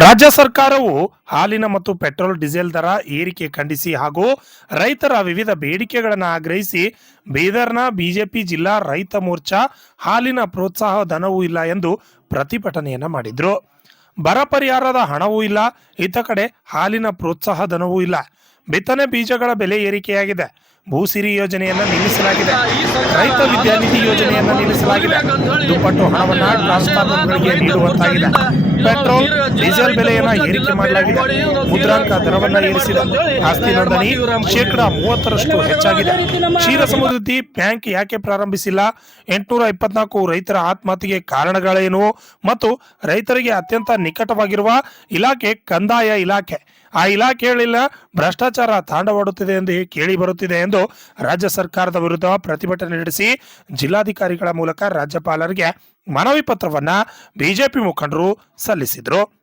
ರಾಜ್ಯ ಸರ್ಕಾರವು ಹಾಲಿನ ಮತ್ತು ಪೆಟ್ರೋಲ್, ಡೀಸೆಲ್ ದರ ಏರಿಕೆ ಖಂಡಿಸಿ ಹಾಗೂ ರೈತರ ವಿವಿಧ ಬೇಡಿಕೆಗಳನ್ನು ಆಗ್ರಹಿಸಿ ಬೀದರ್ನ ಬಿಜೆಪಿ ಜಿಲ್ಲಾ ರೈತ ಮೋರ್ಚಾ ಹಾಲಿನ ಪ್ರೋತ್ಸಾಹ ಧನವೂ ಇಲ್ಲ ಎಂದು ಪ್ರತಿಭಟನೆಯನ್ನು ಮಾಡಿದ್ರು. ಬರ ಪರಿಹಾರದ ಹಣವೂ ಇಲ್ಲ ಇತ ಕಡೆ ಹಾಲಿನ ಪ್ರೋತ್ಸಾಹ ಧನವೂ ಇಲ್ಲ. ಬಿತ್ತನೆ ಬೀಜಗಳ ಬೆಲೆ ಏರಿಕೆಯಾಗಿದೆ. ಭೂಸಿರಿ ಯೋಜನೆಯನ್ನು ನಿಲ್ಲಿಸಲಾಗಿದೆ. ರೈತ ವಿದ್ಯಾನಿಧಿ ಯೋಜನೆಯನ್ನು ನಿಲ್ಲಿಸಲಾಗಿದೆ. ದುಪ್ಪಟ್ಟು ಹಣವನ್ನು ಟ್ರಾನ್ಸ್ಫಾರ್ಮರ್ಗಳಿಗೆ ನೀಡುವಂತಾಗಿದೆ. ಪೆಟ್ರೋಲ್ ಡೀಸೆಲ್ ಬೆಲೆಯನ್ನ ಏರಿಕೆ ಮಾಡಲಾಗಿದೆ. ಮುದ್ರಾಂಕ ದರವನ್ನ ಏರಿಸಿದ ಆಸ್ತಿ ನೋಂದಣಿ ಶೇಕಡಾ ಮೂವತ್ತರಷ್ಟು ಹೆಚ್ಚಾಗಿದೆ. ಕ್ಷೀರ ಸಮೃದ್ಧಿ ಬ್ಯಾಂಕ್ ಯಾಕೆ ಪ್ರಾರಂಭಿಸಿಲ್ಲ? ಎಂಟುನೂರ ಇಪ್ಪತ್ನಾಲ್ಕು ರೈತರ ಆತ್ಮಹತ್ಯೆಗೆ ಕಾರಣಗಳೇನು? ಮತ್ತು ರೈತರಿಗೆ ಅತ್ಯಂತ ನಿಕಟವಾಗಿರುವ ಇಲಾಖೆ ಕಂದಾಯ ಇಲಾಖೆ. ಆ ಇಲಾಖೆಯಲ್ಲಿನ ಭ್ರಷ್ಟಾಚಾರ ತಾಂಡವಾಡುತ್ತಿದೆ ಎಂದು ಕೇಳಿ ಬರುತ್ತಿದೆ ಎಂದು ರಾಜ್ಯ ಸರ್ಕಾರದ ವಿರುದ್ಧ ಪ್ರತಿಭಟನೆ ನಡೆಸಿ ಜಿಲ್ಲಾಧಿಕಾರಿಗಳ ಮೂಲಕ ರಾಜ್ಯಪಾಲರಿಗೆ ಮನವಿ ಪತ್ರವನ್ನ ಬಿಜೆಪಿ ಮುಖಂಡರು ಸಲ್ಲಿಸಿದರು.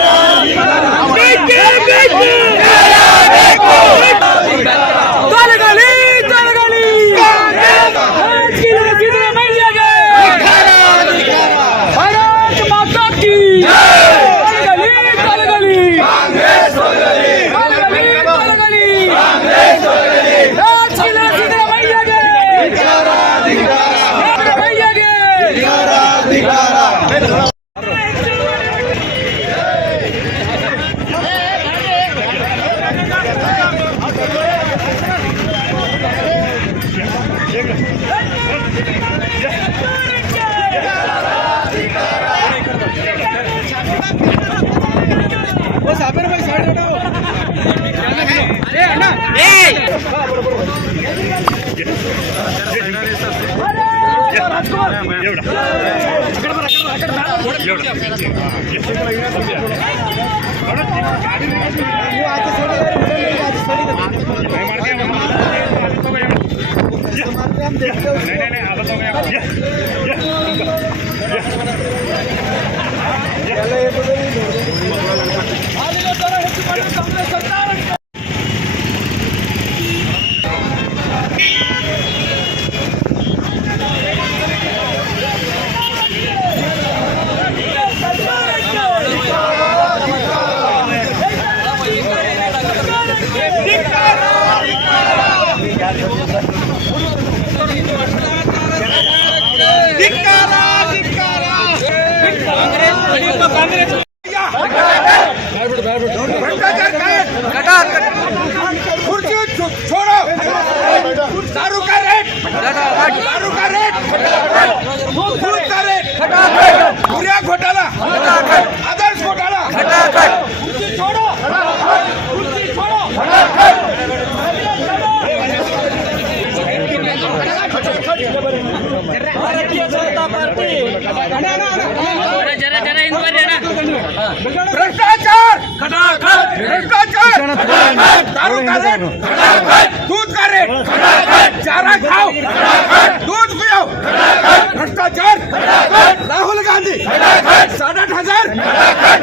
সাবের ভাই সাইড হটাও এ না এ দেখতে ಕಾಂಗ್ರೆಸ್ भ्रष्टाचार! भ्रष्टाचार! दारू का रेट! दूध का रेट! चारा खाओ! दूध पियो भ्रष्टाचार! राहुल गांधी! साढ़े आठ हज़ार!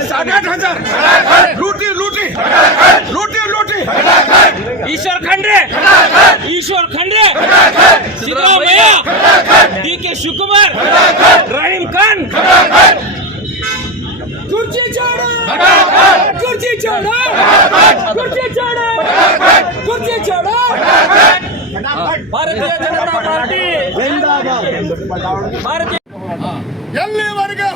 साढ़े आठ हज़ार! लूटी लूटी! लूटी लूटी! ईश्वर खंडे ईश्वर खंडे सिद्धरामैया डी के शिवकुमार! భారతీయ జనతా పార్టీ ఎల్లి వరకే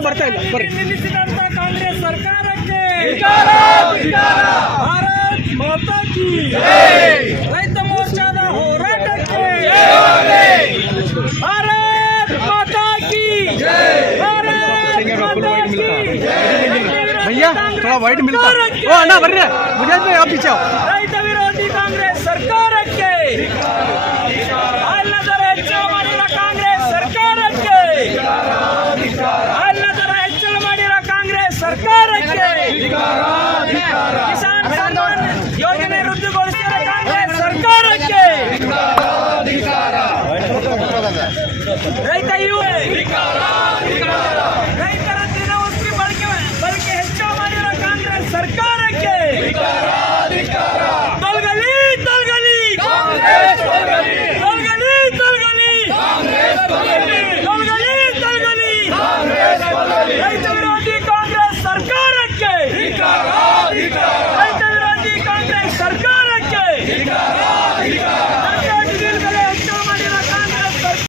ಬರ್ತಾ ಇಲ್ಲ ಬರ್ರಿ ನಿಲ್ಲಿಸಿದಂತ ಕಾಂಗ್ರೆಸ್ ಸರ್ಕಾರಕ್ಕೆ ಭಾರತ್ ಮಾತಾ ಕಿ ರೈತ ಮೋರ್ಚಾದ ಹೋರಾಟಕ್ಕೆ ಭಾರತ್ ಮಾತಾ ಕಿ ಭಾರತ್ ಮಾತಾ ಕಿ भैया थोड़ा वाइट मिलता ओ अन्ना बर्रे मुझे तो आप पीछे आओ